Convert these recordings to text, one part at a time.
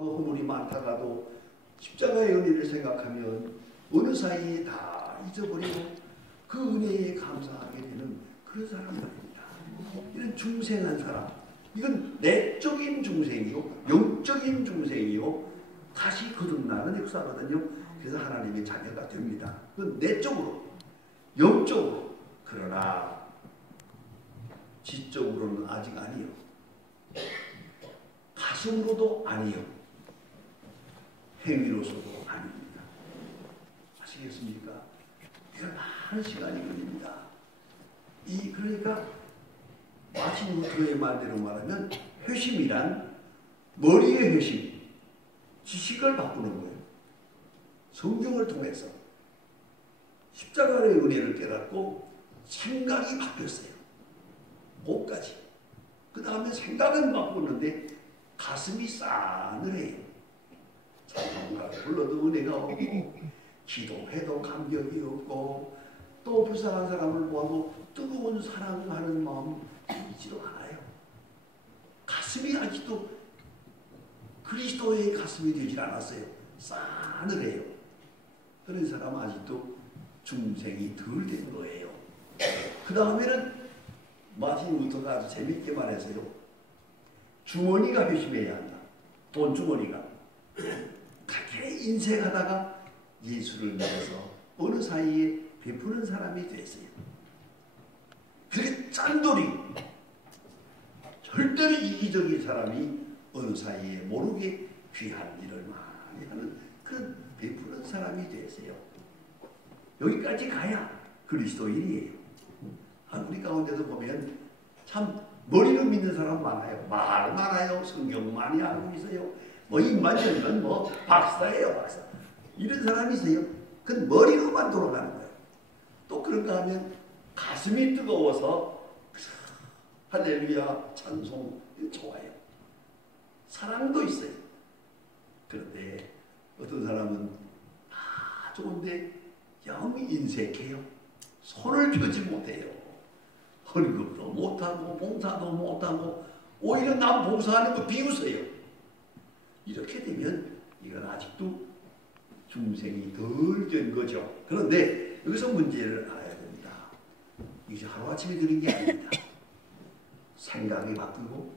허물이 많다가도 십자가의 은혜를 생각하면 어느 사이에 다 잊어버리고 그 은혜에 감사하게 되는 그런 사람들입니다. 이런 중생한 사람, 이건 내적인 중생이요, 영적인 중생이요, 다시 거듭나는 역사거든요. 그래서 하나님의 자녀가 됩니다. 그건 내적으로, 영적으로. 그러나 지적으로는 아직 아니요, 가슴으로도 아니요, 행위로서도 아닙니다. 아시겠습니까? 이거 많은 시간이 걸립니다. 그러니까 마틴 루터의 말대로 말하면 회심이란 머리의 회심, 지식을 바꾸는 거예요. 성경을 통해서 십자가의 은혜를 깨닫고 생각이 바뀌었어요. 그것까지. 그 다음에 생각은 바꾸는데 가슴이 싸늘해요. 찬송가를 불러도 은혜가 없고, 기도해도 감격이 없고, 또 불쌍한 사람을 보아도 뜨거운 사랑하는 마음 들지도 않아요. 가슴이 아직도 그리스도의 가슴이 되질 않았어요. 싸늘해요. 그런 사람은 아직도 중생이 덜 된 거예요. 그 다음에는 마틴 루터가 아주 재밌게 말해서요, 주머니가 회심해야 한다. 돈 주머니가. 그렇게 인생하다가 예수를 믿어서 어느 사이에 베푸는 사람이 됐어요. 그렇게 짠돌이, 절대로 이기적인 사람이 어느 사이에 모르게 귀한 일을 많이 하는 그런 베푸는 사람이 됐어요. 여기까지 가야 그리스도인이에요. 우리 가운데도 보면 참 머리로 믿는 사람 많아요. 말 많아요. 성경 많이 알고 있어요. 뭐 입만 열면 뭐 박사예요, 박사. 이런 사람이 있어요. 그건 머리로만 돌아가는 거예요. 또 그런가 하면 가슴이 뜨거워서 할렐루야 찬송 좋아요. 사랑도 있어요. 그런데 어떤 사람은 다 좋은데 영 인색해요. 손을 펴지 못해요. 헌금도 못하고 봉사도 못하고 오히려 남 봉사하는 거 비웃어요. 이렇게 되면 이건 아직도 중생이 덜 된 거죠. 그런데 여기서 문제를 알아야 됩니다. 이게 하루아침에 되는 게 아닙니다. 생각이 바뀌고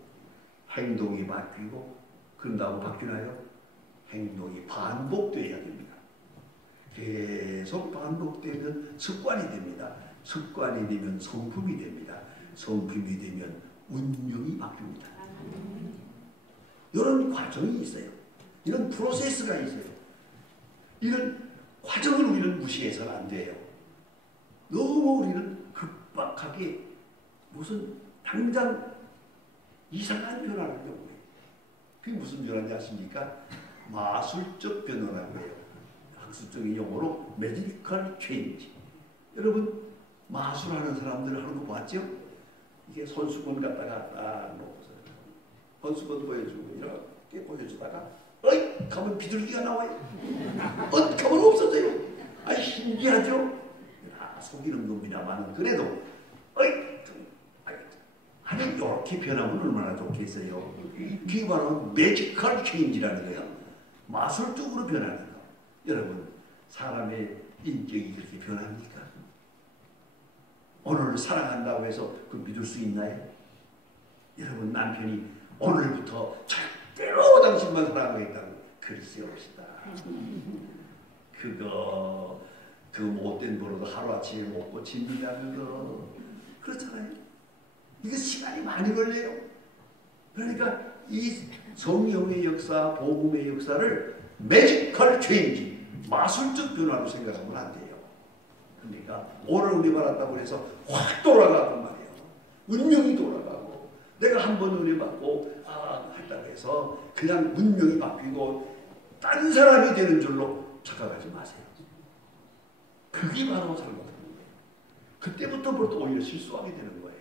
행동이 바뀌고 그런다고 바뀌나요? 행동이 반복돼야 됩니다. 계속 반복되면 습관이 됩니다. 습관이 되면 성품이 됩니다. 성품이 되면 운명이 바뀝니다. 이런 과정이 있어요. 이런 프로세스가 있어요. 이런 과정을 우리는 무시해서는 안 돼요. 너무 우리는 급박하게 무슨 당장 이상한 변화를 요구해요. 그게 무슨 변화인지 아십니까? 마술적 변화라고 해요. 학술적인 용어로 매지컬 체인지. 여러분 마술하는 사람들 하는 거 봤죠? 이게 손수건 갖다가 딱 놓고서 손수건 보여주고 이렇게 보여주다가 어이! 가면 비둘기가 나와요. 가면 없어져요. 신기하죠? 속이는 겁니다만 그래도 아니 이렇게 변하면 얼마나 좋겠어요. 그게 바로 매지컬 체인지라는 거예요. 마술적으로 변하는 거. 여러분 사람의 인격이 그렇게 변합니까? 오늘 사랑한다고 해서 그 믿을 수 있나요? 여러분 남편이 오늘부터 절대로 당신만 사랑하겠다고 글쎄 없시다. 그 못된 버릇도 하루아침에 못 고칩니다. 그렇잖아요. 이거 시간이 많이 걸려요. 그러니까 이 성령의 역사, 복음의 역사를 매지컬 체인지, 마술적 변화로 생각하면 안 돼요. 그러니까 오늘 은혜 받았다고 해서 확 돌아가단 말이에요. 운명이 돌아가고 내가 한 번 은혜 받고 했다고 해서 그냥 운명이 바뀌고 딴 사람이 되는 줄로 착각하지 마세요. 그게 바로 잘못하는 거예요. 그때부터 오히려 실수하게 되는 거예요.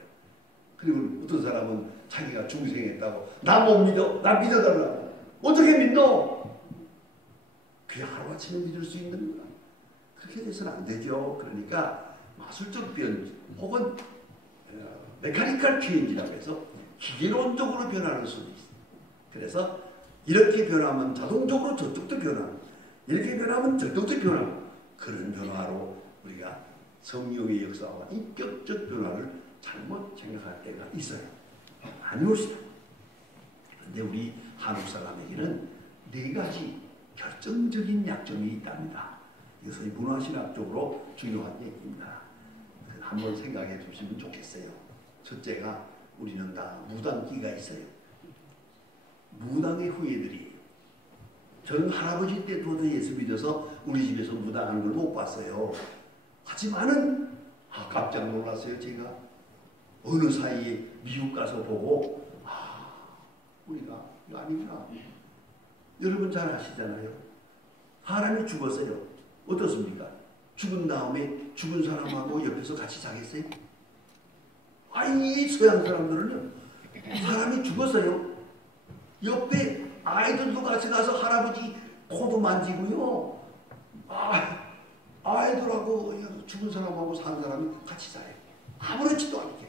그리고 어떤 사람은 자기가 중생했다고 나 못 믿어? 나 믿어달라고. 어떻게 믿노? 그게 하루아침에 믿을 수 있는 거야. 그렇게 돼서는 안 되죠. 그러니까 마술적 변 혹은 메카니컬 체인지라고 해서 기계론적으로 변하는 수도 있어요. 그래서 이렇게 변하면 자동적으로 저쪽도 변하고 이렇게 변하면 저쪽도 변하고 그런 변화로 우리가 성령의 역사와 인격적 변화를 잘못 생각할 때가 있어요. 많이 옵시다. 그런데 우리 한국 사람에게는 네 가지 결정적인 약점이 있답니다. 이것이 문화신학적으로 중요한 얘기입니다. 한번 생각해 주시면 좋겠어요. 첫째가 우리는 다 무당기가 있어요. 무당의 후예들이 저는 할아버지 때부터 예수 믿어서 우리 집에서 무당하는 걸 못 봤어요. 하지만은 깜짝 놀랐어요. 제가 어느 사이에 미국 가서 보고 우리가 이거 아니구나. 여러분 잘 아시잖아요. 사람이 죽었어요. 어떻습니까? 죽은 다음에 죽은 사람하고 옆에서 같이 자겠어요? 아니 서양 사람들은요. 사람이 죽었어요. 옆에 아이들도 같이 가서 할아버지 코도 만지고요. 아이들하고 죽은 사람하고 산 사람이 같이 자요. 아무렇지도 않게.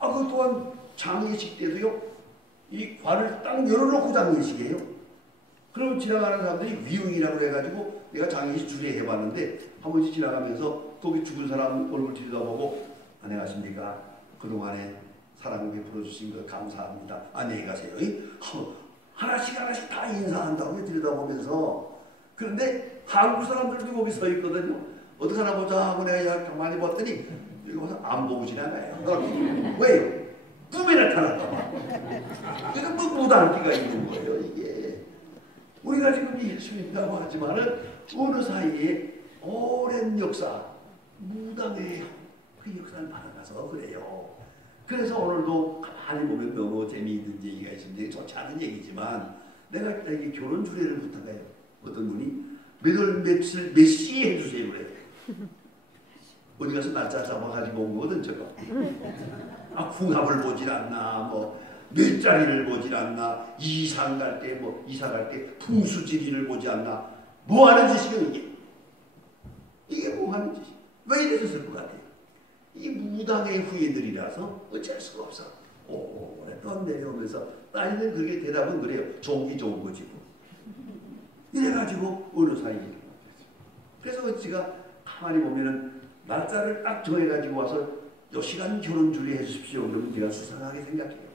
그 또한 장례식 때도요. 이 관을 딱 열어놓고 장례식이에요. 그럼 지나가는 사람들이 위웅이라고 해가지고 내가 장례식 주례 해봤는데 한 번씩 지나가면서 거기 죽은 사람 얼굴 들여다보고 안녕하십니까. 그동안에 사랑 베풀어주신 것 감사합니다. 안녕히 가세요. 하나씩 다 인사한다고 들여다보면서. 그런데 한국 사람들도 거기 서 있거든요. 어떡하나 보자 하고 내가 가만히 봤더니 여기 와서 안 보고 지나가요. 왜요? 꿈에 나타났다 봐. 그러니까 뭐 무당기가 있는 거예요. 이게 우리가 지금 예수 믿다고 하지만은 어느 사이에 오랜 역사 무당의 그 역사를 받아가서 그래요. 그래서 오늘도 가만히 보면 너무 재미있는 얘기가 있는데 좋지 않은 얘기지만 내가 이게 결혼 주례를 부탁해요. 어떤 분이 몇 시에 해주세요 그래. 어디 가서 날짜 잡아가지고 온 거거든 저거. 궁합을 보질 않나 몇 자리를 보질 않나 이사 갈 때 풍수지리를 보지 않나 뭐 하는 짓이요 이게 뭐 하는 짓이 왜 이랬을 것 같아요. 이 무당의 후예들이라서 어쩔 수가 없어. 오랫동안 내려오면서 딸이는 그게 대답은 그래요. 종이 좋은 거지. 이래가지고 어느 사이에. 그래서 제가 가만히 보면은 날짜를 딱 정해가지고 와서 요 시간 결혼 주례 해주십시오. 그러면 제가 수상하게 생각해요.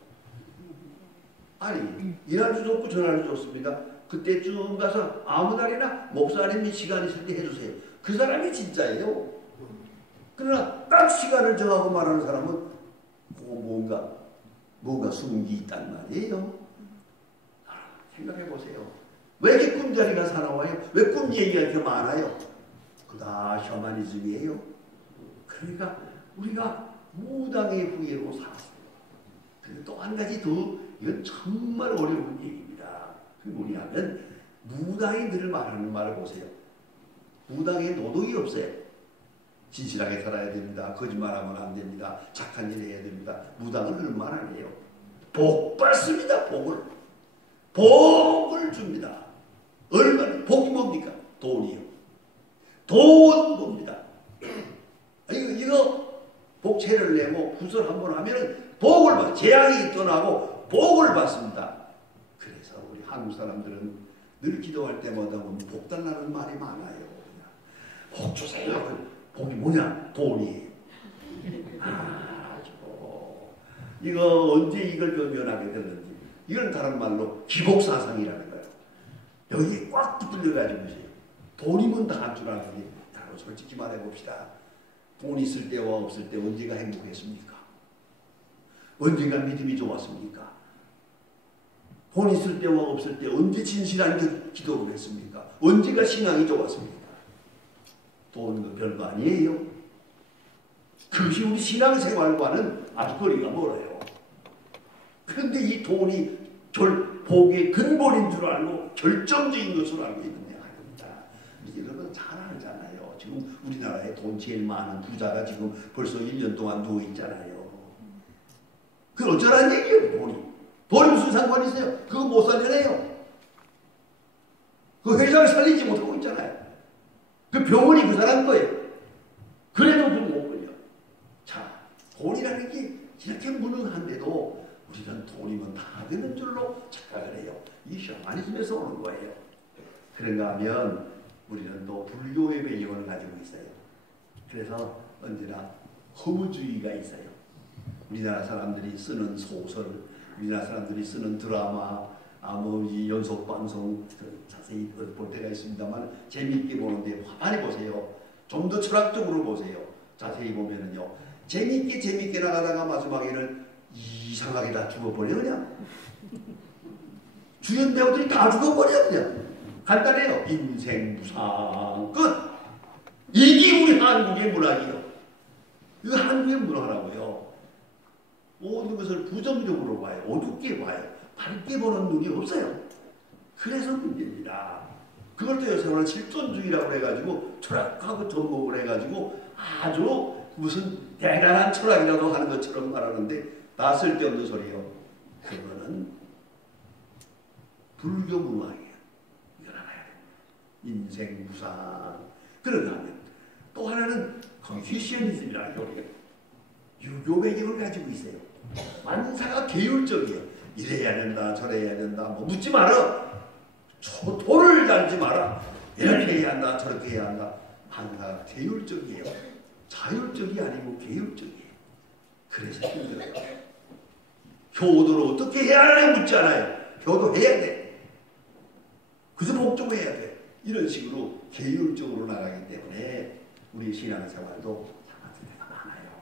아니 이날도 좋고 저날도 좋습니다. 그때쯤 가서 아무 날이나 목사님이 시간 있을 때 해주세요. 그 사람이 진짜예요. 그러나 딱 시간을 정하고 말하는 사람은 뭔가 숨은 게 있단 말이에요. 생각해 보세요. 왜 이렇게 꿈자리가 사나워요? 왜 꿈 얘기가 이렇게 많아요? 그다 셔머니즘이에요. 그러니까 우리가 무당의 후예로 살았어요. 그리고 또 한 가지 더 이건 정말 어려운 얘기입니다. 그게 뭐냐면 무당이 늘 말하는 말을 보세요. 무당에 노동이 없어요. 진실하게 살아야 됩니다. 거짓말하면 안 됩니다. 착한 일 해야 됩니다. 무당은 그런 말 안 해요. 복 받습니다. 복을 줍니다. 얼마나 복이 뭡니까? 돈이요. 돈 봅니다. 이거 복채를 내고 구설 한번 하면은 복을 받. 재앙이 떠나고 복을 받습니다. 그래서 우리 한국 사람들은 늘 기도할 때마다 보면 복 달라는 말이 많아요. 복 주세요. 복이 뭐냐? 돈이에요. 이거 언제 이걸 변하게 됐는지. 이건 다른 말로 기복사상이라는 거예요. 여기에 꽉 붙들려가지고 있어요. 돈이면 다 할 줄 아는데 여러분 솔직히 말해봅시다. 돈 있을 때와 없을 때 언제가 행복했습니까? 언제가 믿음이 좋았습니까? 돈 있을 때와 없을 때 언제 진실한 기도를 했습니까? 언제가 신앙이 좋았습니까? 돈은 별거 아니에요. 그것이 우리 신앙생활과는 아주 거리가 멀어요. 그런데 이 돈이 복의 근본인 줄 알고 결정적인 것으로 알고 있는 내용입니다. 여러분 잘 알잖아요. 지금 우리나라에 돈 제일 많은 부자가 지금 벌써 1년 동안 누워 있잖아요. 그건 어쩌라는 얘기예요, 돈이 무슨 상관이 있어요? 그거 못 살려내요. 그 회사를 살리지 못하고 있잖아요. 그 병원이 그 사람 거예요. 그래도 돈 못 걸려. 자, 돈이라는 게 이렇게 무능한데도 우리는 돈이면 다 되는 줄로 착각을 해요. 이 샤머니즘에서 오는 거예요. 그런가 하면 우리는 또 불교의 배경을 가지고 있어요. 그래서 언제나 허무주의가 있어요. 우리나라 사람들이 쓰는 소설, 우리나라 사람들이 쓰는 드라마, 이 연속 방송 자세히 볼 때가 있습니다만 재미있게 보는데 많이 보세요. 좀 더 철학적으로 보세요. 자세히 보면은요. 재미있게 나가다가 마지막에는 이상하게 다 죽어버려 그냥. 주연 배우들이 다 죽어버려 그냥. 간단해요. 인생 무상 끝. 이게 우리 한국의 문학이요. 이거 한국의 문화라고요. 모든 것을 부정적으로 봐요. 어둡게 봐요. 밝게 보는 눈이 없어요. 그래서 문제입니다. 그걸 또 요새는 실존주의라고 해가지고 철학하고 접목을 해가지고 아주 무슨 대단한 철학이라도 하는 것처럼 말하는데 다 쓸데없는 소리예요. 그거는 불교 문화예요. 이걸 알아야 돼요. 인생 무상. 그런가 하면 또 하나는 컨퓨시아니즘이라는 교리가 유교 배경을 가지고 있어요. 만사가 계율적이에요. 이래야 된다 저래야 된다 뭐 묻지 마라. 돌을 달지 마라. 이렇게 해야 한다 저렇게 해야 한다. 만사가 계율적이에요. 자율적이 아니고 계율적이에요. 그래서 힘들어요. 효도를 어떻게 해야 하냐 묻지 않아요. 효도해야 돼. 그래서 복종해야 돼. 이런 식으로 계율적으로 나가기 때문에 우리 신앙생활도 상관된 데가 많아요.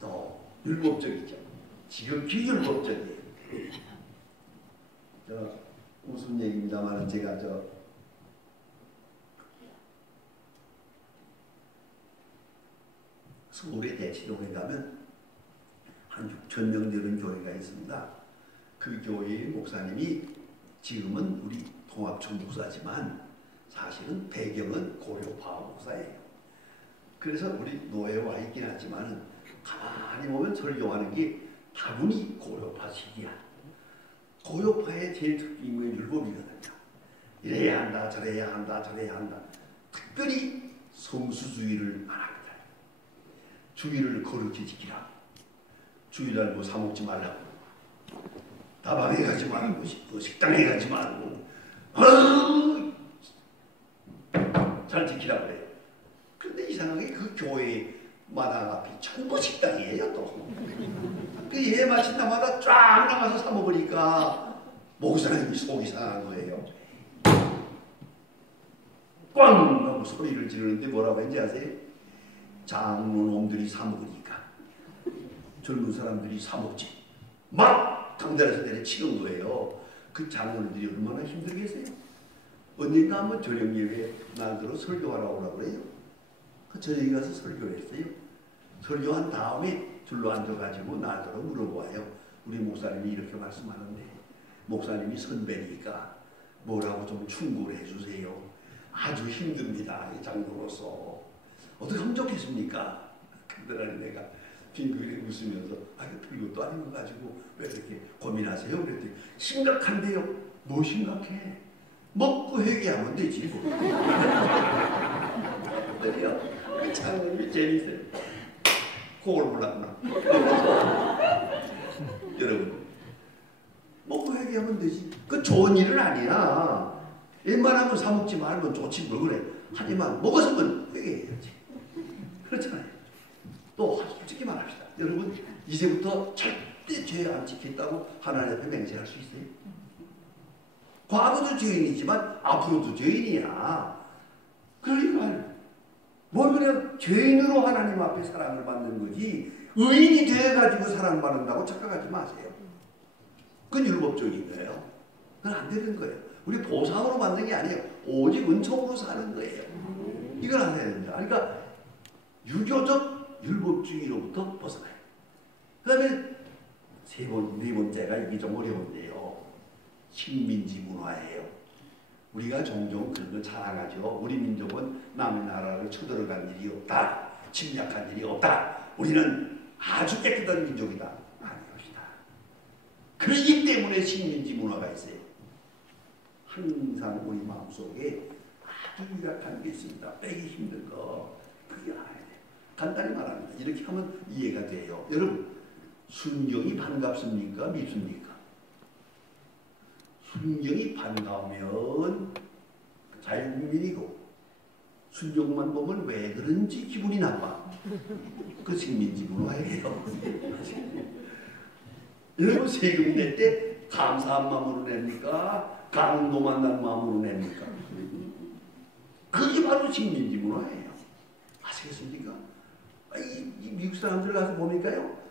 또 율법적이죠. 지극히 율법적이에요. 무슨 얘기입니다만 제가 서울의 대치동에 가면 한 6천 명 되는 교회가 있습니다. 그 교회의 목사님이 지금은 우리 통합청 목사지만 사실은 배경은 고려파 목사예요. 그래서 우리 노예에 와 있긴 하지만 가만히 보면 설교하는 게 다분히 고려파식이야. 고려파의 제일 특징이 율법이거든요. 이래야 한다 저래야 한다 저래야 한다. 특별히 성수주의를 안 합니다. 주의를 거룩히 지키라. 주의를 뭐 사먹지 말라고. 다방에 가지 말고 식당에 가지 말고 잘 지키라 그래. 그런데 이상하게 그 교회 마당 앞이 전부 식당이에요 또. 그 예배 마친 날마다 쫙 나가서 사 먹으니까 목사님이 속이 상한 거예요. 꽝 하고 소리를 지르는데 뭐라고 했는지 아세요? 장로놈들이 사 먹으니까 젊은 사람들이 사 먹지. 막 강단에서 내려치는 거예요. 그 장로들이 얼마나 힘들겠어요? 언젠가 한번 저녁 예배 날들어 설교하라고 오라고 그래요. 그 저녁에 가서 설교했어요. 설교한 다음에 줄로 앉아가지고 나더러 물어봐요. 우리 목사님이 이렇게 말씀하는데 목사님이 선배니까 뭐라고 좀 충고를 해주세요. 아주 힘듭니다. 이 장로로서. 어떻게 하면 좋겠습니까? 그러더니 내가 빙그레 웃으면서 별것도 아닌 거 가지고 왜 이렇게 고민하세요? 그랬더니 심각한데요. 뭐 심각해? 먹고 회개하면 되지 뭐. 어때요? 그 장로님이 재밌어요. 그걸 몰랐구나. 여러분 먹고 회개하면 되지. 그 좋은 일은 아니야. 웬만하면 사 먹지 말면 좋지 뭐 그래. 하지만 먹었으면 회개해야지. 그렇잖아요. 또 솔직히 말합시다. 여러분 이제부터 절대 죄 안 지켰다고 하나님 앞에 맹세할 수 있어요? 과거도 죄인이지만 앞으로도 죄인이야. 그러니까 뭘 그냥 죄인으로 하나님 앞에 사랑을 받는 거지 의인이 되어가지고 사랑받는다고 착각하지 마세요. 그건 율법적인 거예요. 그건 안 되는 거예요. 우리 보상으로 받는 게 아니에요. 오직 은총으로 사는 거예요. 이걸 안 해야 됩니다. 그러니까 유교적 율법주의로부터 벗어나요. 그 다음에 네 번째가 이게 좀 어려운데요. 식민지 문화예요. 우리가 종종 그런 걸 자랑하죠. 우리 민족은 남의 나라를 쳐들어간 일이 없다. 침략한 일이 없다. 우리는 아주 깨끗한 민족이다. 아니옵니다. 그렇기 때문에 식민지 문화가 있어요. 항상 우리 마음속에 아주 유약한 게 있습니다. 빼기 힘든 거. 그게 알아야 돼요. 간단히 말합니다. 이렇게 하면 이해가 돼요. 여러분 순경이 반갑습니까? 밉습니까? 순경이 반가우면 자유국민이고 순경만 보면 왜 그런지 기분이 나빠. 그 식민지문화예요. 여러분 세금 낼 때 감사한 마음으로 냅니까? 강도만 난 마음으로 냅니까? 그게 바로 식민지문화예요. 아시겠습니까? 이 미국 사람들 가서 보니까요.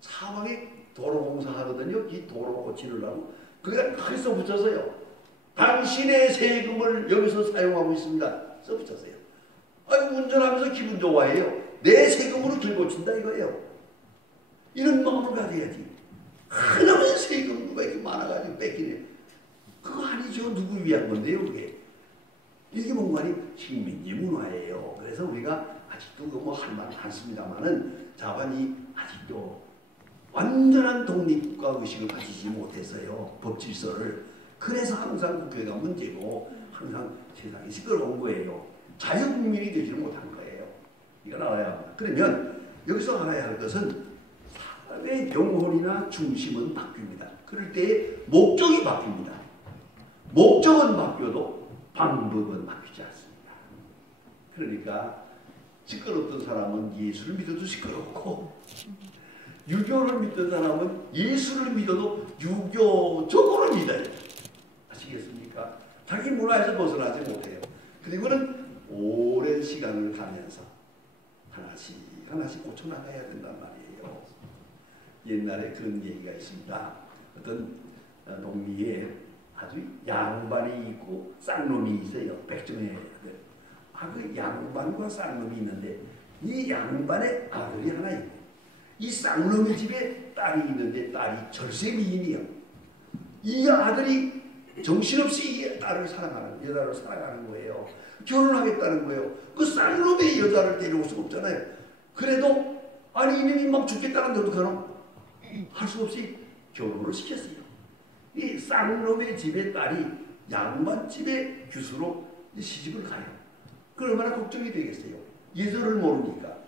사방에 도로 공사하거든요. 이 도로 고치려고. 거기다 크게 써붙였어요. 당신의 세금을 여기서 사용하고 있습니다. 써붙였어요. 운전하면서 기분 좋아해요. 내 세금으로 길 고친다 이거예요. 이런 마음을 가져야지. 하나만 세금 누가 이렇게 많아가지고 뺏기네. 그거 아니죠. 누구 위한 건데요 그게. 이게 뭔가니 식민지 문화예요. 그래서 우리가 아직도 뭐 할만 않습니다만은 자반이 아직도 완전한 독립국가 의식을 가지지 못했어요. 법 질서를. 그래서 항상 국회가 문제고 항상 세상이 시끄러운 거예요. 자유국민이 되지는 못한 거예요. 이거 나와야 합니다. 그러면 여기서 알아야 할 것은 사람의 영혼이나 중심은 바뀝니다. 그럴 때 목적이 바뀝니다. 목적은 바뀌어도 방법은 바뀌지 않습니다. 그러니까 시끄럽던 사람은 예수를 믿어도 시끄럽고 유교를 믿던 사람은 예수를 믿어도 유교적으로 믿어요. 아시겠습니까? 자기 문화에서 벗어나지 못해요. 그리고는 오랜 시간을 가면서 하나씩 하나씩 고쳐나가야 된단 말이에요. 옛날에 그런 얘기가 있습니다. 어떤 농리에 아주 양반이 있고 쌍놈이 있어요. 백종의 아들. 그 양반과 쌍놈이 있는데 이 양반의 아들이 하나 있고 이 쌍놈의 집에 딸이 있는데 딸이 절세미인이요. 이 아들이 정신없이 이 딸을 사랑하는 여자를 사랑하는 거예요. 결혼하겠다는 거예요. 그 쌍놈의 여자를 데려올 수 없잖아요. 그래도 아니 이놈이 막 죽겠다는데 어떡하노? 할 수 없이 결혼을 시켰어요. 이 쌍놈의 집의 딸이 양반 집의 규수로 시집을 가요. 그 얼마나 걱정이 되겠어요. 예절을 모르니까.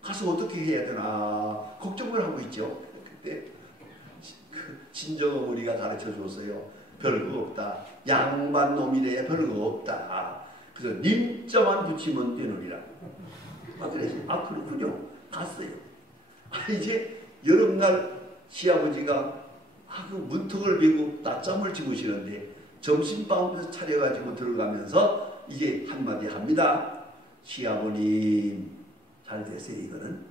가서 어떻게 해야 되나 걱정을 하고 있죠. 그때 친정어머니가 가르쳐 줬어요. 별거 없다. 양반 놈이래 별거 없다. 그래서 님자만 붙이면 되느니라. 그래서 그렇군요. 갔어요. 이제 여름날 시아버지가 그 문턱을 베고 낮잠을 주무시는데 점심밤 차려가지고 들어가면서 이제 한마디 합니다. 시아버님 잘 되세요 이거는.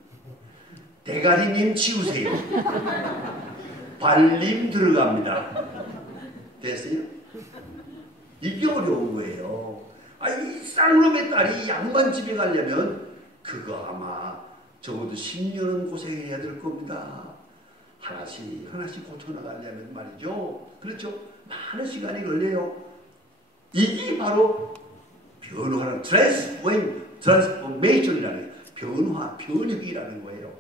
대가리님 치우세요. 발님 들어갑니다. 됐어요? 이게 어려운 거예요. 이 쌍놈의 딸이 양반 집에 가려면 그거 아마 적어도 10년은 고생해야 될 겁니다. 하나씩 하나씩 고쳐나가려면 말이죠. 그렇죠? 많은 시간이 걸려요. 이게 바로 변화는 트랜스포메이션이라는 변화, 변혁이라는 거예요.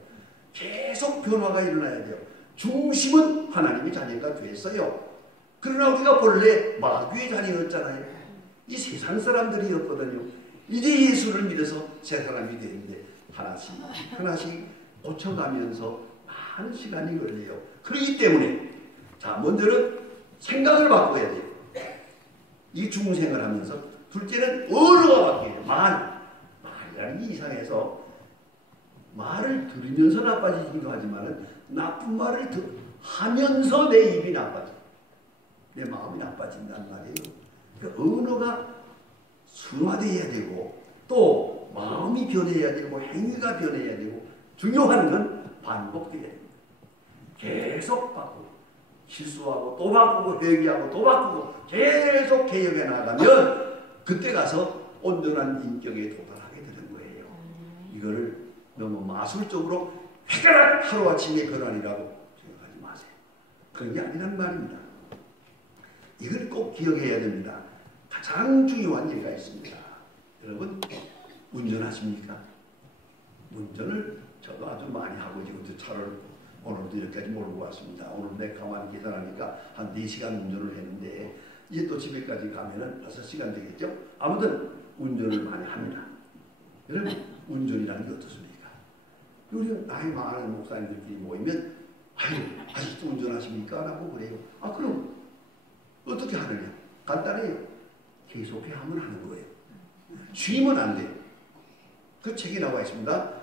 계속 변화가 일어나야 돼요. 중심은 하나님의 자녀가 됐어요. 그러나 우리가 본래 마귀의 자녀였잖아요. 이 세상 사람들이었거든요. 이제 예수를 믿어서 새 사람이 되는데 하나씩 하나씩 고쳐가면서 많은 시간이 걸려요. 그렇기 때문에 자 먼저는 생각을 바꿔야 돼요. 이 중생을 하면서 둘째는 언어가 바뀌어요. 말이라는 게 이상해서 말을 들으면서 나빠지기도 하지만 나쁜 말을 하면서 내 입이 나빠져. 내 마음이 나빠진단 말이에요. 그러니까 언어가 순화되어야 되고 또 마음이 변해야 되고 행위가 변해야 되고 중요한 건 반복되어야 됩니다. 계속 바꾸고 실수하고 또 바꾸고 회개하고 또 바꾸고 계속 개혁해 나가면 그때 가서 온전한 인격에 도달하게 되는 거예요. 이거를 너무 마술적으로 획가락 하루아침에 변환이라고 생각하지 마세요. 그런 게 아니란 말입니다. 이걸 꼭 기억해야 됩니다. 가장 중요한 얘기가 있습니다. 여러분 운전하십니까? 운전을 저도 아주 많이 하고 지금 차를 오늘도 여기까지 몰고 왔습니다. 오늘 내 가만히 계산하니까 한 4시간 운전을 했는데 이제 또 집에까지 가면은 5시간 되겠죠? 아무튼 운전을 많이 합니다. 여러분 운전이라는 게 어떻습니까? 요즘 나이 많은 목사님들끼리 모이면 아유 아직도 운전하십니까? 라고 그래요. 아 그럼 어떻게 하느냐? 간단해요. 계속해 하면 하는 거예요. 쉬면 안 돼요. 그 책에 나와 있습니다.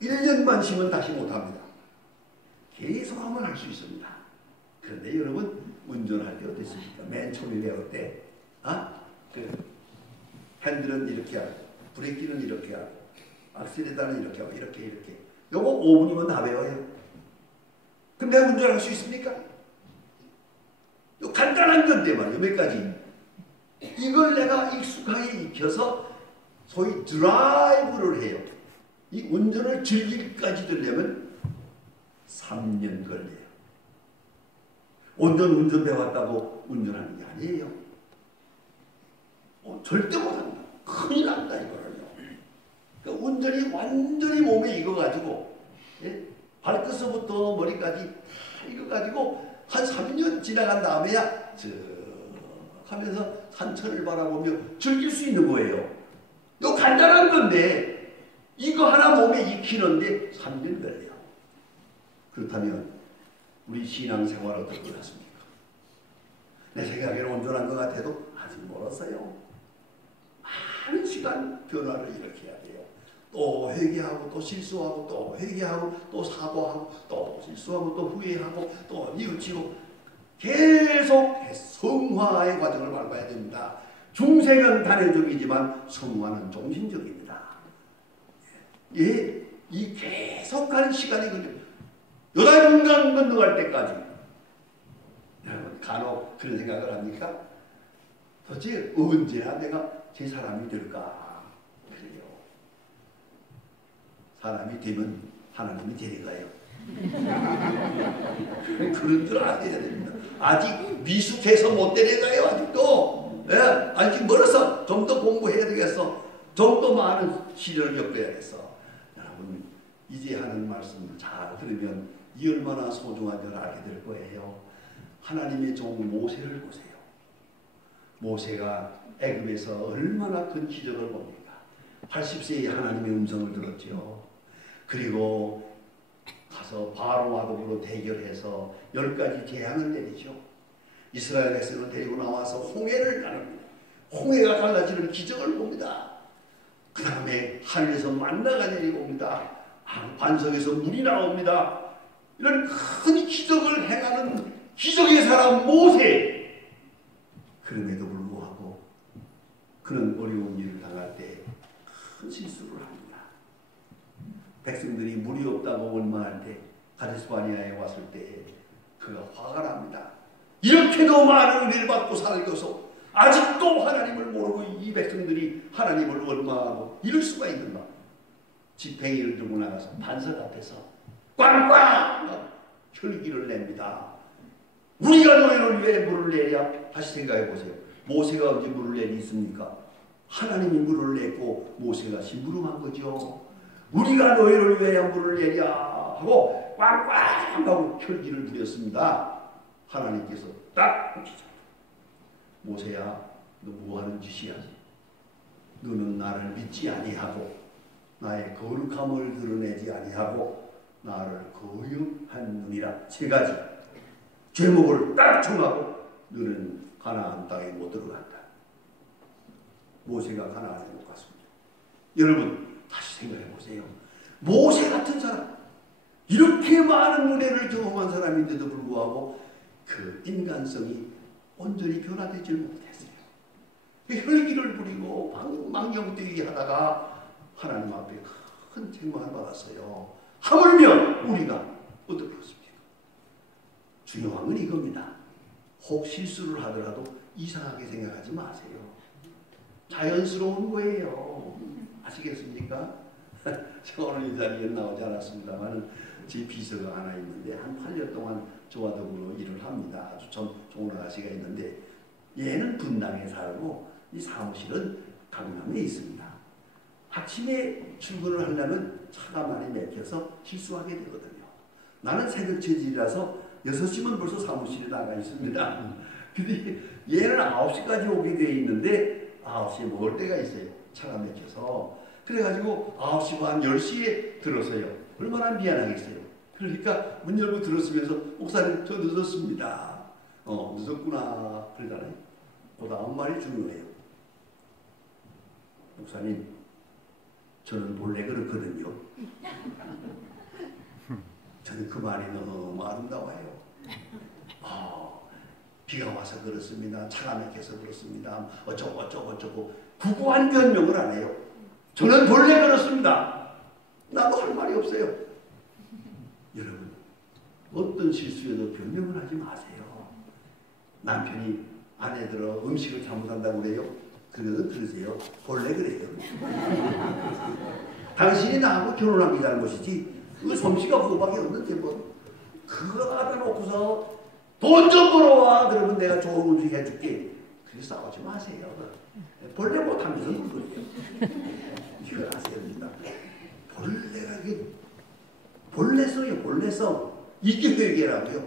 1년만 쉬면 다시 못합니다. 계속 하면 할 수 있습니다. 그런데 여러분 운전할 때 어땠습니까? 맨 처음에 배울 때 그 핸들은 이렇게 하고 브레이크는 이렇게 하고 악셀레라는 이렇게 하고 이렇게 요거 5분이면 다 배워요. 그럼 내가 운전할 수 있습니까? 요 간단한 건데 말이에요. 몇 가지 이걸 내가 익숙하게 익혀서 소위 드라이브를 해요. 이 운전을 즐길까지 되려면 3년 걸려요. 운전 배웠다고 운전하는 게 아니에요. 절대 못합니다. 큰일 난다 이거를요. 그러니까 운전이 완전히 몸에 익어가지고 발끝서부터 머리까지 다 익어가지고 한 3년 지나간 다음에야 저 하면서 산천을 바라보며 즐길 수 있는 거예요. 이거 간단한 건데 이거 하나 몸에 익히는데 3년 걸려요. 그렇다면 우리 신앙생활 어떨 것 같습니까? 내 생각에는 온전한 것 같아도 아직 멀었어요. 많은 시간 변화를 일으켜야 돼요. 또 회개하고 또 실수하고 또 회개하고 또 사과하고 또 실수하고 또 후회하고 또 뉘우치고 계속 성화의 과정을 밟아야 됩니다. 중생은 단회적이지만 성화는 종신적입니다. 이 계속하는 시간이 걸립니다. 요단강 건너갈 때까지. 여러분 간혹 그런 생각을 합니까? 도대체 언제나 내가 제 사람이 될까? 그래요. 사람이 되면 하나님이 데려가요. 그런 줄 알아야 됩니다. 아직 미숙해서 못 데려가요. 아직도. 아직 멀어서 좀 더 공부해야 되겠어. 좀 더 많은 시련을 겪어야겠어. 여러분 이제 하는 말씀을 잘 들으면 이 얼마나 소중한 줄 알게 될 거예요. 하나님의 종 모세를 보세요. 모세가 애굽에서 얼마나 큰 기적을 봅니까? 80세에 하나님의 음성을 들었죠. 그리고 가서 바로와도 대결해서 10가지 재앙을 내리죠. 이스라엘 백성을 데리고 나와서 홍해를 가릅니다. 홍해가 갈라지는 기적을 봅니다. 그 다음에 하늘에서 만나가 내리고 옵니다. 반석에서 물이 나옵니다. 이런 큰 기적을 행하는 기적의 사람 모세. 그럼에도 불구하고 그는 어려운 일을 당할 때 큰 실수를 합니다. 백성들이 물이 없다고 원망할 때 가데스바네아에 왔을 때 그가 화가 납니다. 이렇게도 많은 은혜를 받고 살고서 아직도 하나님을 모르고 이 백성들이 하나님을 원망하고 이럴 수가 있는가? 지팡이를 들고 나가서 반석 앞에서 꽝꽝 혈기를 냅니다. 우리가 너희를 왜 물을 내랴? 다시 생각해 보세요. 모세가 언제 물을 내리 있습니까? 하나님이 물을 냈고 모세가 심부름한 거죠. 우리가 너희를 왜 물을 내랴 하고 꽝꽝 하고 혈기를 부렸습니다. 하나님께서 딱 모세야 너 뭐하는 짓이야? 너는 나를 믿지 아니하고 나의 거룩함을 드러내지 아니하고 나를 거역하느니라. 3가지 제목을 딱 정하고 너는 가나안 땅에 못 들어간다. 모세가 가나안에 못 갔습니다. 여러분 다시 생각해 보세요. 모세 같은 사람, 이렇게 많은 은혜를 경험한 사람인데도 불구하고 그 인간성이 온전히 변화되지 못했어요. 혈기를 부리고 망령되게 하다가 하나님 앞에 큰 책망을 받았어요. 하물며 우리가 어떻게 했습니까? 중요한 건 이겁니다. 혹 실수를 하더라도 이상하게 생각하지 마세요. 자연스러운 거예요. 아시겠습니까? 제가 오늘 이 자리에 나오지 않았습니다만 제 비서가 하나 있는데 한 8년 동안 저와 더불어 일을 합니다. 아주 좋은 아가씨가 있는데 얘는 분당에 살고 이 사무실은 강남에 있습니다. 아침에 출근을 하려면 차가 많이 막혀서 실수하게 되거든요. 나는 새벽 체질이라서 6시면 벌써 사무실에 나가 있습니다. 근데 얘는 9시까지 오게 되어 있는데 9시에 먹을 때가 있어요. 차가 막혀서. 그래가지고 9시 반 10시에 들어서요. 얼마나 미안하겠어요. 그러니까 문 열고 들었으면서 목사님 저 늦었습니다. 늦었구나 그러잖아요. 그 다음 말이 중요해요. 목사님 저는 본래 그렇거든요. 저는 그 말이 너무 아름다워요. 비가 와서 그렇습니다. 차가 막혀서 그렇습니다. 어쩌고 구구한 변명을 안 해요. 저는 본래 그렇습니다. 나도 할 말이 없어요. 여러분 어떤 실수에도 변명을 하지 마세요. 남편이 아내들어 음식을 잘못한다고 그래요? 그러세요. 본래 그래요. 당신이 나하고 결혼하기 잘못이지 그 솜씨가 그거밖에 없는데 뭐 그거 갖다 놓고서 돈 좀 벌어와 그러면 내가 좋은 음식 해줄게. 그래 싸우지 마세요. 본래 못하면서 그거예요. 이걸 아셔야 됩니다. 본래가 이게 본래성이에요. 본래성. 이게 회개라고요.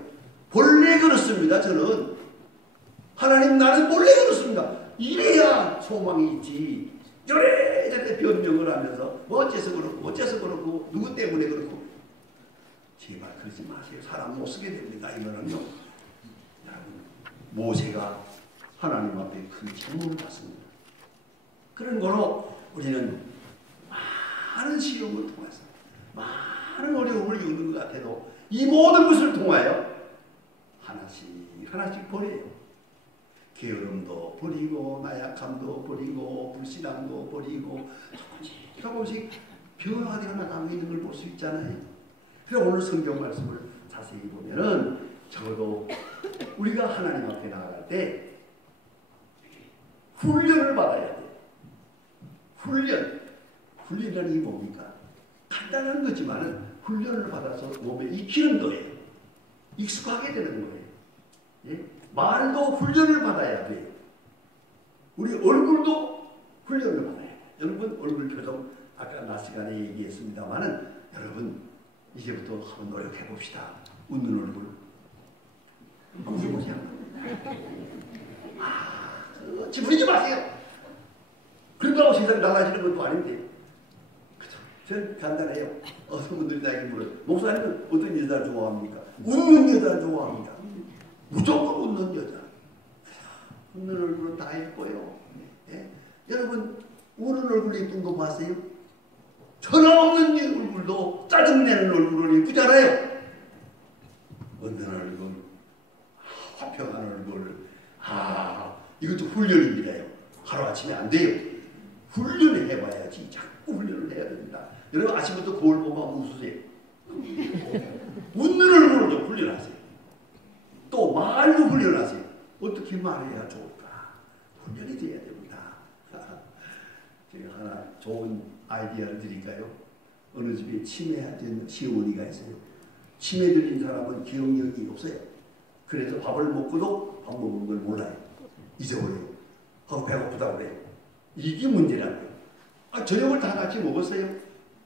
본래 그렇습니다. 저는 하나님 나는 본래 그렇습니다. 이래야 소망이 있지. 요래저래 변명을 하면서 어째서 그렇고 누구 때문에 그렇고 제발 그러지 마세요. 사람 못 쓰게 됩니다. 이거는요. 여러분 모세가 하나님 앞에 큰 장문을 받습니다. 그런 거로 우리는 많은 시험을 통해서 많은 어려움을 겪는 것 같아도 이 모든 것을 통하여 하나씩 버려요. 게으름도 버리고 나약함도 버리고 불신앙도 버리고 조금씩 변화되어 나가고 있는 걸 볼 수 있잖아요. 그래서 오늘 성경 말씀을 자세히 보면은 적어도 우리가 하나님 앞에 나아갈 때 훈련을 받아야 돼요. 훈련이라는 게 뭡니까? 간단한 거지만은 훈련을 받아서 몸에 익히는 거예요. 익숙하게 되는 거예요. 예? 말도 훈련을 받아야 돼요. 우리 얼굴도 훈련을 받아야 돼요. 여러분 얼굴 표정 아까 낮 시간에 얘기했습니다만은 여러분 이제부터 한번 노력해 봅시다. 웃는 얼굴 한번 해보세요. 찌푸리지 마세요. 그런다고 세상 달라지는 것도 아닌데. 그죠? 저는 간단해요. 어떤 분들이 나에게 물어요. 목사님은 어떤 여자를 좋아합니까? 웃는 여자를 좋아합니다. 무조건 웃는 여자. 웃는 얼굴은 다 예뻐요. 예? 여러분 우는 얼굴 예쁜 거 봤어요? 전화 없는 얼굴도 짜증내는 얼굴은 예쁘잖아요. 웃는 얼굴, 화평한 얼굴. 이것도 훈련입니다요. 하루아침에 안 돼요. 훈련을 해봐야지. 자꾸 훈련을 해야 됩니다. 여러분 아침부터 거울 보고 한번 웃으세요. 웃는 얼굴을 좀 훈련하세요. 또 말로 훈련하세요. 어떻게 말해야 좋을까? 훈련이 돼야 됩니다. 제가 하나 좋은 아이디어를 드릴까요? 어느 집에 치매된 시어머니가 있어요. 치매 들린 사람은 기억력이 없어요. 그래서 밥을 먹고도 밥 먹은 걸 몰라요. 잊어버려요. 하고 배고프다고 그래요. 이게 문제라고요. 저녁을 다 같이 먹었어요.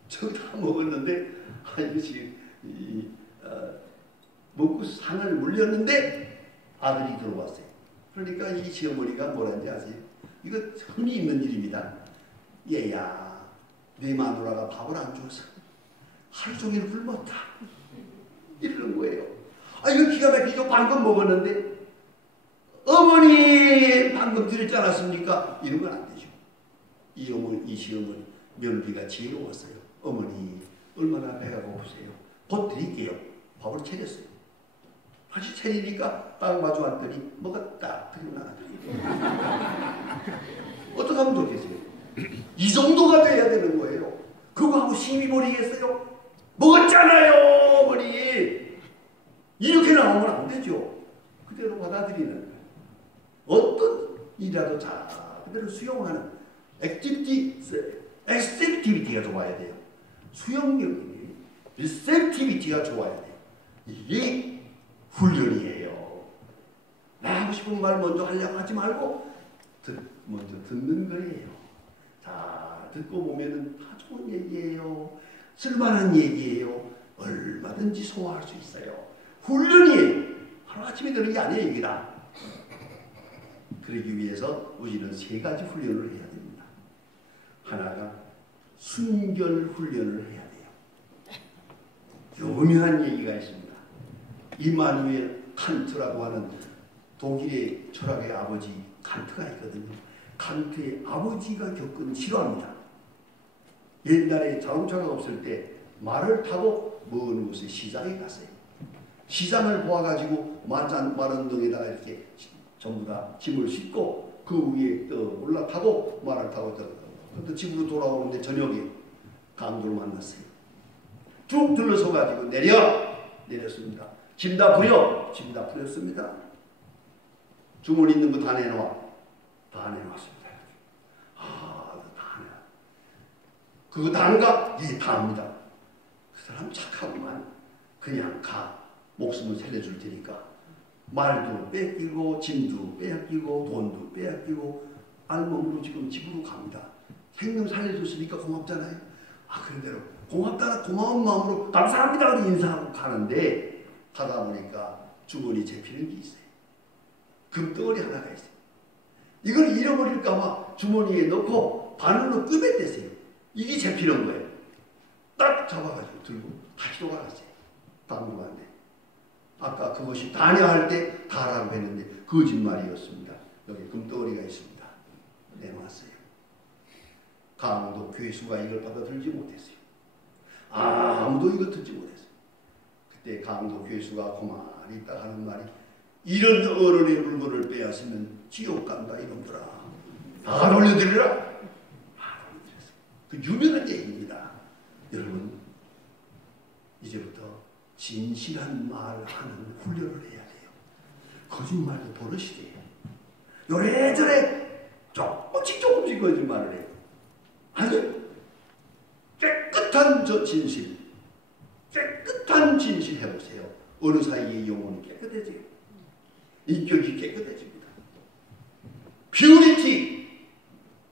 저 다 먹었는데 이것이 먹고 상을 물렸는데 아들이 들어왔어요. 그러니까 이 시어머니가 뭐라는지 아세요? 이거 흔히 있는 일입니다. 얘야, 네 마누라가 밥을 안 줘서 하루 종일 굶었다. 이러는 거예요. 이거 기가 막히죠. 방금 먹었는데 어머니 방금 드렸지 않았습니까? 이런 건 안 되죠. 이 시어머니 며느리가 지혜로웠어요. 어머니 얼마나 배가 고프세요? 곧 드릴게요. 밥을 차렸어요. 다시 차리니까 딱 마주 앉더니 뭐가 딱 들어나가더라고요. 어떻게 하면 좋겠어요? 이 정도가 돼야 되는 거예요. 그거 하고 심히 버리겠어요? 먹었잖아요 어머니. 이렇게 나오면 안 되죠. 그대로 받아들이는 거예요. 어떤 일이라도 잘 그대로 수용하는 액티비티가 좋아야 돼요. 수용력이 리셉티비티가 좋아야 돼요. 이게 훈련이에요. 나 하고 싶은 말 먼저 하려고 하지 말고 먼저 듣는 거예요. 자, 듣고 보면은 다 좋은 얘기예요. 쓸만한 얘기예요. 얼마든지 소화할 수 있어요. 훈련이에요. 하루아침에 되는 게 아니에요. 입니다. 그러기 위해서 우리는 세 가지 훈련을 해야 됩니다. 하나가 순결 훈련을 해야 돼요. 유명한 얘기가 있습니다. 이마누엘 칸트라고 하는 독일의 철학의 아버지 칸트가 있거든요. 칸트의 아버지가 겪은 실화입니다. 옛날에 자동차가 없을 때 말을 타고 먼 곳에 시장에 갔어요. 시장을 보아가지고 마른 등에다가 이렇게 전부 다 짐을 싣고 그 위에 또 올라타고 말을 타고 또 집으로 돌아오는데 저녁에 강도를 만났어요. 쭉 들러서 가지고 내렸습니다. 짐 다 부려. 짐 다 부렸습니다. 주머니 있는 거 다 내놔. 다 내놨습니다. 다 내놔. 그거 다 한가? 예, 다 합니다. 그 사람 착하구만. 그냥 가. 목숨을 살려줄 테니까. 말도 뺏기고 짐도 빼앗기고 돈도 빼앗기고 알몸으로 지금 집으로 갑니다. 생명 살려줬으니까 고맙잖아요. 그런대로 고맙다는 고마운 마음으로 감사합니다 인사하고 가는데 가다 보니까 주머니 잡히는 게 있어요. 금덩어리 하나가 있어요. 이걸 잃어버릴까봐 주머니에 넣고 바늘로 끄집댔어요. 이게 잡히는 거예요. 딱 잡아가지고 들고 다시 돌아갔어요. 당분간데 아까 그것이 다냐 할 때 다라고 했는데 거짓말이었습니다. 여기 금덩어리가 있습니다. 내놨어요. 강도 괴수가 이걸 받아들지 못했어요. 아무도 이거 듣지 못했어요. 그때 강도 괴수가 고만히 딱 하는 말이 이런 어른의 물건을 빼앗으면 지옥 간다 이놈들아. 다 돌려드리라. 다 돌려드렸어요. 그 유명한 얘기입니다. 여러분 이제부터 진실한 말하는 훈련을 해야 돼요. 거짓말도 버릇이 돼요. 요래저래 조금씩 거짓말을 해요. 아주 깨끗한 진실, 깨끗한 진실 해보세요. 어느 사이에 영혼이 깨끗해져요. 인격이 깨끗해집니다. 퓨리티,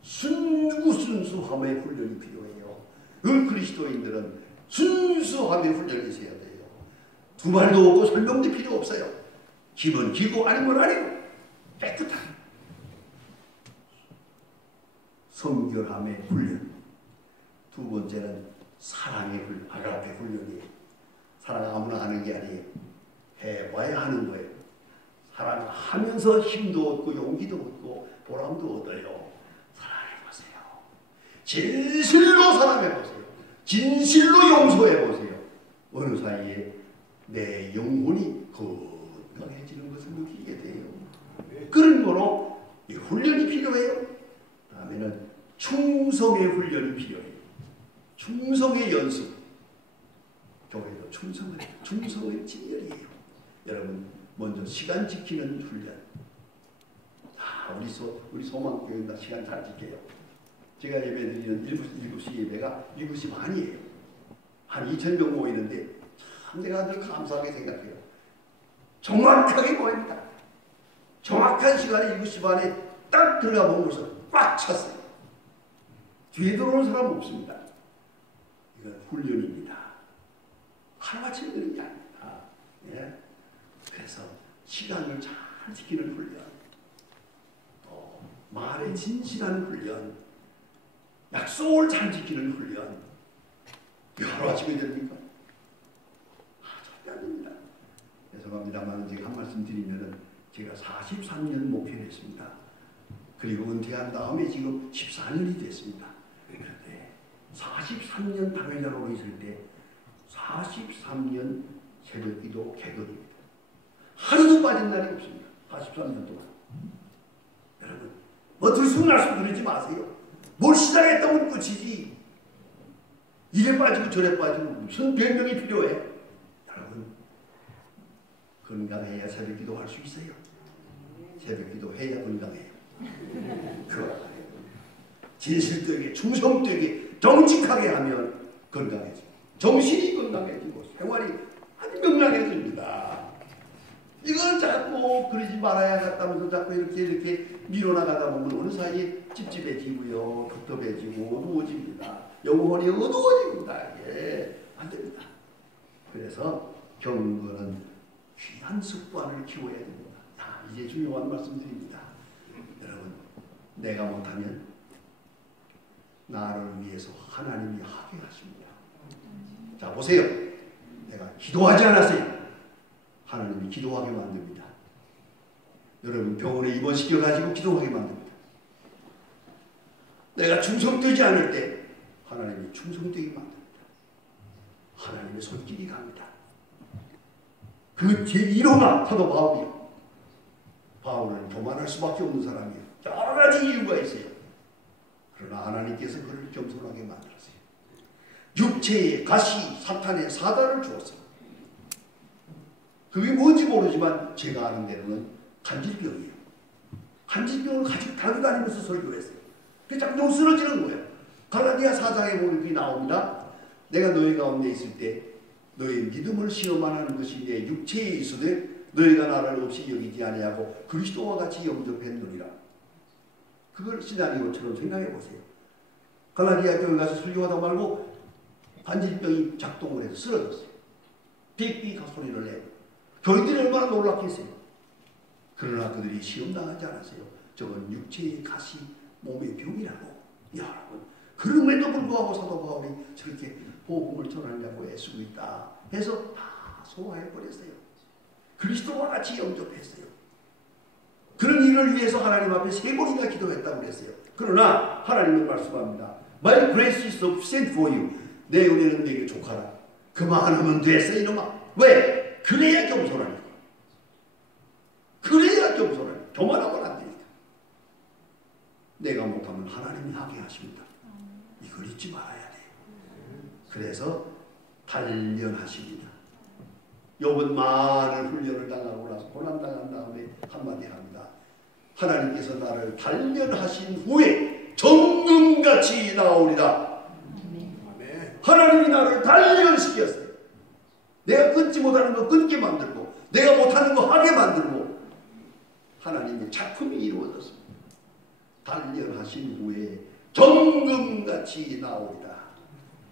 순수함의 훈련이 필요해요. 그리스도인들은 순수함의 훈련이 있어야 돼요. 두 말도 없고 설명도 필요 없어요. 기분 기고 아니면 아니고 깨끗한 성결함의 훈련. 두 번째는 사랑의 훈련, 아가페 훈련이에요. 사랑 아무나 하는 게 아니에요. 해봐야 하는 거예요. 사랑하면서 힘도 얻고 용기도 얻고 보람도 얻어요. 사랑해보세요. 진실로 사랑해보세요. 진실로 용서해보세요. 어느 사이에 내 영혼이 건강해지는 것을 느끼게 돼요. 그런 거로 이 훈련이 필요해요. 다음에는 충성의 훈련이 필요해요. 충성의 연습. 교회도 충성의 진열이에요. 여러분 먼저 시간 지키는 훈련. 우리 소망교회는 시간 잘 지켜요. 제가 예배드리는 7시 예배가 7시 반이에요. 한 2,000명 모이는데 참 내가 늘 감사하게 생각해요. 정확하게 모입니다. 정확한 시간에 7시 반에 딱 들어가 보면서 꽉 찼어요. 뒤에 들어오는 사람 없습니다. 이건 훈련입니다. 하루아침에 되는 게 아닙니다. 예? 그래서 시간을 잘 지키는 훈련, 또 말의 진실한 훈련, 약속을 잘 지키는 훈련. 하루아침에 됩니까? 절대 안 됩니다. 죄송합니다만 제가 한 말씀 드리면은 제가 43년 목회를 했습니다. 그리고 은퇴한 다음에 지금 14년이 됐습니다. 그런데 43년 당회자로 있을 때 43년 새벽기도 개근입니다. 하루도 빠진 날이 없습니다. 43년 동안. 여러분 뭐 들쑥날쑥 그러지 마세요. 뭘 시작했다면 끝이지. 이래 빠지고 저래 빠지고 무슨 변명이 필요해. 여러분 건강해야 새벽기도 할 수 있어요. 새벽기도 해야 건강해요. 진실되게 충성되게 정직하게 하면 건강해지고 정신이 건강해지고 생활이 아주 명랑해집니다. 이걸 자꾸 그러지 말아야 겠다면서 자꾸 이렇게 밀어나가다 보면 어느 사이에 찝찝해지고요, 텁텁해지고 어두워집니다. 영혼이 어두워집니다. 예, 안 됩니다. 그래서 경건은 귀한 습관을 키워야 됩니다. 이제 중요한 말씀드립니다. 여러분, 내가 못하면 나를 위해서 하나님이 하게 하십니다. 자, 보세요. 내가 기도하지 않았어요. 하나님이 기도하게 만듭니다. 여러분 병원에 입원시켜가지고 기도하게 만듭니다. 내가 충성되지 않을 때 하나님이 충성되게 만듭니다. 하나님의 손길이 갑니다. 그 제1호가 사도 바울이요. 바울은 교만할 수밖에 없는 사람이에요. 여러 가지 이유가 있어요. 그러나 하나님께서 그를 겸손하게 만들었어요. 육체의 가시, 사탄의 사단을 주었어요. 그게 뭔지 모르지만 제가 아는 대로는 간질병이에요. 간질병을 가지고 달고 다니면서 설교했어요. 그게 잠정 쓰러지는 거예요. 갈라디아 4장에 보면 그게 나옵니다. 내가 너희 가운데 있을 때 너희 믿음을 시험하는 것이 내 육체에 있으되 너희가 나를 없이 여기지 아니하고 그리스도와 같이 영접했느니라. 그걸 시나리오처럼 생각해 보세요. 갈라디아 교회 가서 설교하다 말고 간질병이 작동을 해서 쓰러졌어요. 삑삑 소리를 내고 교인들이 얼마나 놀랐겠어요. 그러나 그들이 시험당하지 않았어요. 저건 육체의 가시, 몸의 병이라고. 여러분, 그럼에도 불구하고 사도 바울이 저렇게 복음을 전하려고 애쓰고 있다 해서 다 소화해버렸어요. 그리스도와 같이 영접했어요. 그런 일을 위해서 하나님 앞에 3번이나 기도했다고 그랬어요. 그러나 하나님은 말씀합니다. My grace is sufficient for you. 내 은혜는 내게 족하라. 그만하면 됐어 이놈아. 왜? 그래야 겸손하니까. 그래야 겸손하니까. 교만하면 안 되니까. 내가 못하면 하나님이 하게 하십니다. 이걸 잊지 말아야 돼요. 그래서 단련하십니다. 욥은 많은 훈련을 당하고 나서 고난당한 다음에 한마디 합니다. 하나님께서 나를 단련하신 후에 정금같이 나오리라. 아멘. 하나님이 나를 단련시켰어요. 내가 끊지 못하는 거 끊게 만들고 내가 못하는 거 하게 만들고 하나님의 작품이 이루어졌습니다. 단련하신 후에 정금같이 나오리라.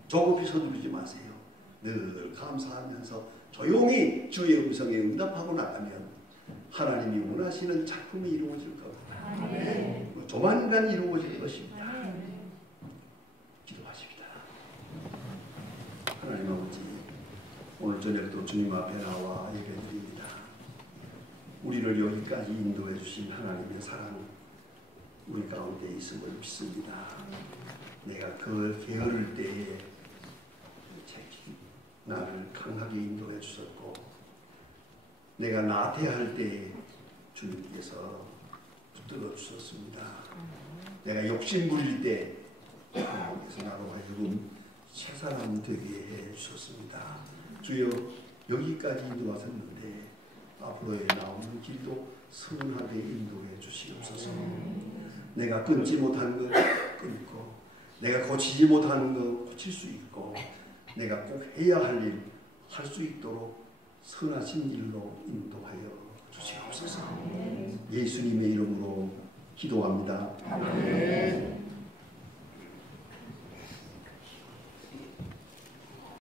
조급히 서두르지 마세요. 늘 감사하면서 조용히 주의 음성에 응답하고 나가면 하나님이 원하시는 작품이 이루어질 겁니다. 아멘. 조만간 이루어질 것입니다. 아멘. 기도하십니다. 하나님 아버지, 오늘 저녁도 주님 앞에 나와 예배드립니다. 우리를 여기까지 인도해 주신 하나님의 사랑 우리 가운데 있음을 믿습니다. 내가 그걸 게으를 때에 나를 강하게 인도해 주셨고 내가 나태할 때에 주님께서 붙들어 주셨습니다. 내가 욕심 부릴 때 하나님께서 나로 하여금 새 사람 되게 해 주셨습니다. 주여 여기까지 인도하셨는데 앞으로의 나오는 길도 선하게 인도해 주시옵소서. 내가 끊지 못하는 것 끊고 내가 고치지 못하는 것 고칠 수 있고 내가 꼭 해야 할 일 할 수 있도록 선하신 일로 인도하여 주시옵소서. 예수님의 이름으로 기도합니다. 아멘.